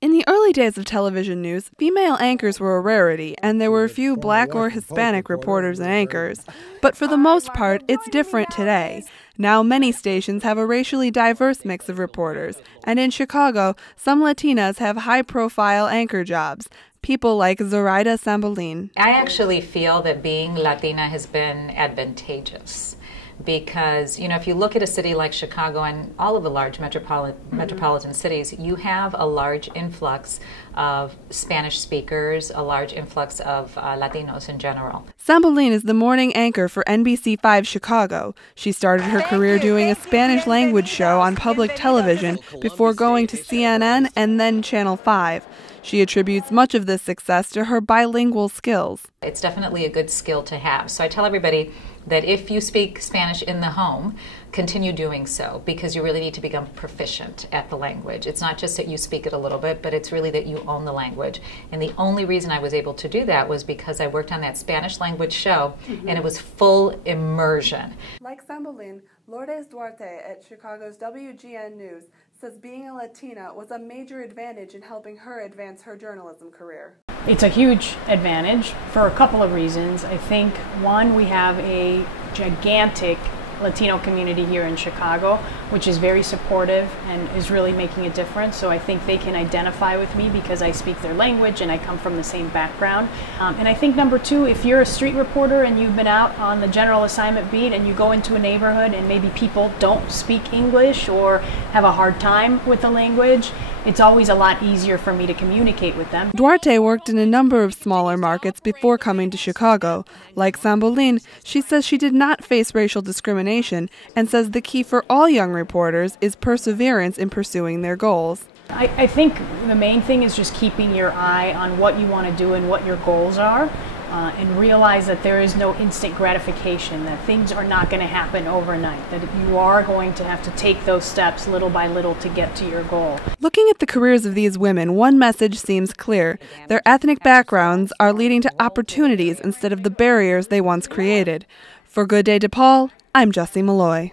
In the early days of television news, female anchors were a rarity, and there were a few Black or Hispanic reporters and anchors. But for the most part, it's different today. Now many stations have a racially diverse mix of reporters, and in Chicago, some Latinas have high-profile anchor jobs. People like Zoraida Sambolin. I actually feel that being Latina has been advantageous. Because, if you look at a city like Chicago and all of the large metropolitan cities, you have a large influx of Spanish speakers, a large influx of Latinos in general. Sambolin is the morning anchor for NBC5 Chicago. She started her career doing a Spanish language show on public television before going to CNN and then Channel 5. She attributes much of this success to her bilingual skills. It's definitely a good skill to have. So I tell everybody that if you speak Spanish in the home, continue doing so, because you really need to become proficient at the language. It's not just that you speak it a little bit, but it's really that you own the language. And the only reason I was able to do that was because I worked on that Spanish language show, and it was full immersion. Like Sambolin, Lourdes Duarte at Chicago's WGN News says being a Latina was a major advantage in helping her advance her journalism career. It's a huge advantage for a couple of reasons. I think, one, we have a gigantic Latino community here in Chicago, which is very supportive and is really making a difference. So I think they can identify with me because I speak their language and I come from the same background. And I think number two, if you're a street reporter and you've been out on the general assignment beat and you go into a neighborhood and maybe people don't speak English or have a hard time with the language, it's always a lot easier for me to communicate with them. Duarte worked in a number of smaller markets before coming to Chicago. Like Sambolin, she says she did not face racial discrimination and says the key for all young reporters is perseverance in pursuing their goals. I think the main thing is just keeping your eye on what you want to do and what your goals are. And realize that there is no instant gratification, that things are not going to happen overnight, that you are going to have to take those steps little by little to get to your goal. Looking at the careers of these women, one message seems clear. Their ethnic backgrounds are leading to opportunities instead of the barriers they once created. For Good Day DePaul, I'm Jessie Malloy.